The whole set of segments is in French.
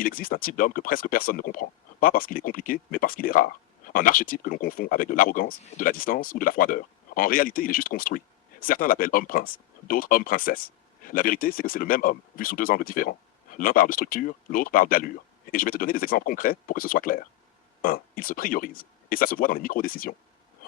Il existe un type d'homme que presque personne ne comprend. Pas parce qu'il est compliqué, mais parce qu'il est rare. Un archétype que l'on confond avec de l'arrogance, de la distance ou de la froideur. En réalité, il est juste construit. Certains l'appellent homme-prince, d'autres homme-princesse. La vérité, c'est que c'est le même homme, vu sous deux angles différents. L'un parle de structure, l'autre parle d'allure. Et je vais te donner des exemples concrets pour que ce soit clair. 1. Il se priorise. Et ça se voit dans les micro-décisions.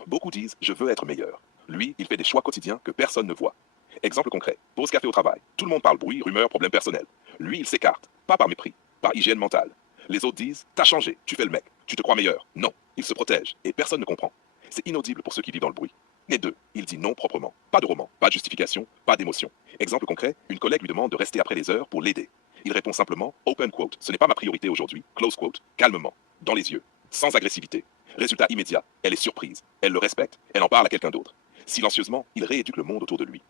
Beaucoup disent « je veux être meilleur ». Lui, il fait des choix quotidiens que personne ne voit. Exemple concret, pause café au travail. Tout le monde parle bruit, rumeur, problème personnel. Lui, il s'écarte, pas par mépris, par hygiène mentale. Les autres disent « t'as changé, tu fais le mec, tu te crois meilleur ». Non, il se protège et personne ne comprend. C'est inaudible pour ceux qui vivent dans le bruit. Et 2, il dit non proprement. Pas de roman, pas de justification, pas d'émotion. Exemple concret, une collègue lui demande de rester après les heures pour l'aider. Il répond simplement « open quote, ce n'est pas ma priorité aujourd'hui, close quote, calmement, dans les yeux, sans agressivité ». Résultat immédiat, elle est surprise, elle le respecte, elle en parle à quelqu'un d'autre. Silencieusement, il rééduque le monde autour de lui.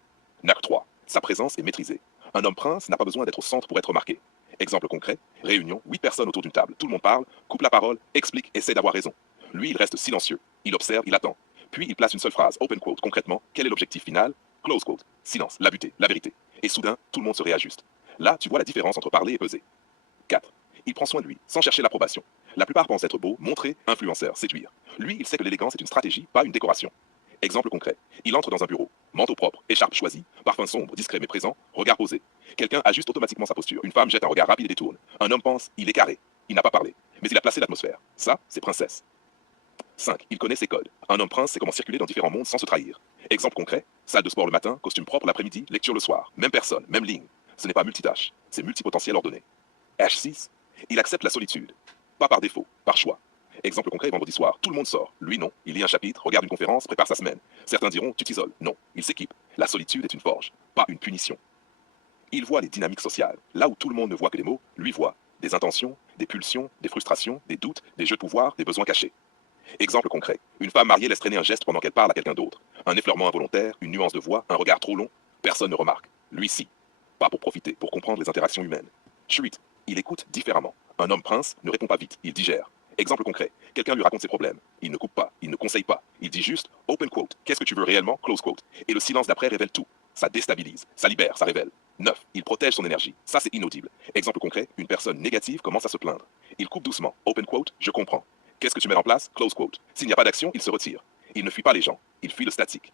Acte 3. Sa présence est maîtrisée. Un homme prince n'a pas besoin d'être au centre pour être remarqué. Exemple concret, réunion, 8 personnes autour d'une table, tout le monde parle, coupe la parole, explique, essaie d'avoir raison. Lui, il reste silencieux, il observe, il attend. Puis il place une seule phrase, open quote, concrètement, quel est l'objectif final? Close quote, silence, la butée, la vérité. Et soudain, tout le monde se réajuste. Là, tu vois la différence entre parler et peser. 4. Il prend soin de lui, sans chercher l'approbation. La plupart pensent être beau, montrer, influenceur, séduire. Lui, il sait que l'élégance est une stratégie, pas une décoration. Exemple concret, il entre dans un bureau, manteau propre, écharpe choisie, parfum sombre, discret mais présent, regard posé. Quelqu'un ajuste automatiquement sa posture, une femme jette un regard rapide et détourne. Un homme pense, il est carré, il n'a pas parlé, mais il a placé l'atmosphère. Ça, c'est princesse. 5. Il connaît ses codes. Un homme prince sait comment circuler dans différents mondes sans se trahir. Exemple concret, salle de sport le matin, costume propre l'après-midi, lecture le soir. Même personne, même ligne. Ce n'est pas multitâche, c'est multipotentiel ordonné. H6. Il accepte la solitude. Pas par défaut, par choix. Exemple concret, vendredi soir, tout le monde sort. Lui, non. Il lit un chapitre, regarde une conférence, prépare sa semaine. Certains diront, tu t'isoles. Non, il s'équipe. La solitude est une forge, pas une punition. Il voit les dynamiques sociales. Là où tout le monde ne voit que des mots, lui voit des intentions, des pulsions, des frustrations, des doutes, des jeux de pouvoir, des besoins cachés. Exemple concret, une femme mariée laisse traîner un geste pendant qu'elle parle à quelqu'un d'autre. Un effleurement involontaire, une nuance de voix, un regard trop long. Personne ne remarque. Lui, si. Pas pour profiter, pour comprendre les interactions humaines. 8. Il écoute différemment. Un homme prince ne répond pas vite, il digère. Exemple concret, quelqu'un lui raconte ses problèmes. Il ne coupe pas, il ne conseille pas. Il dit juste, open quote, qu'est-ce que tu veux réellement, close quote. Et le silence d'après révèle tout. Ça déstabilise, ça libère, ça révèle. 9. Il protège son énergie. Ça, c'est inaudible. Exemple concret, une personne négative commence à se plaindre. Il coupe doucement, open quote, je comprends. Qu'est-ce que tu mets en place, close quote. S'il n'y a pas d'action, il se retire. Il ne fuit pas les gens, il fuit le statique.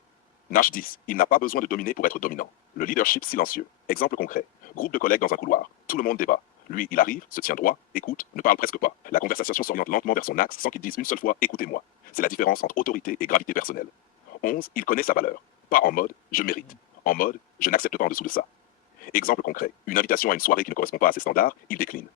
Nash 10. Il n'a pas besoin de dominer pour être dominant. Le leadership silencieux. Exemple concret. Groupe de collègues dans un couloir. Tout le monde débat. Lui, il arrive, se tient droit, écoute, ne parle presque pas. La conversation s'oriente lentement vers son axe sans qu'il dise une seule fois « écoutez-moi ». C'est la différence entre autorité et gravité personnelle. 11. Il connaît sa valeur. Pas en mode « je mérite ». En mode « je n'accepte pas en dessous de ça ». Exemple concret. Une invitation à une soirée qui ne correspond pas à ses standards, il décline.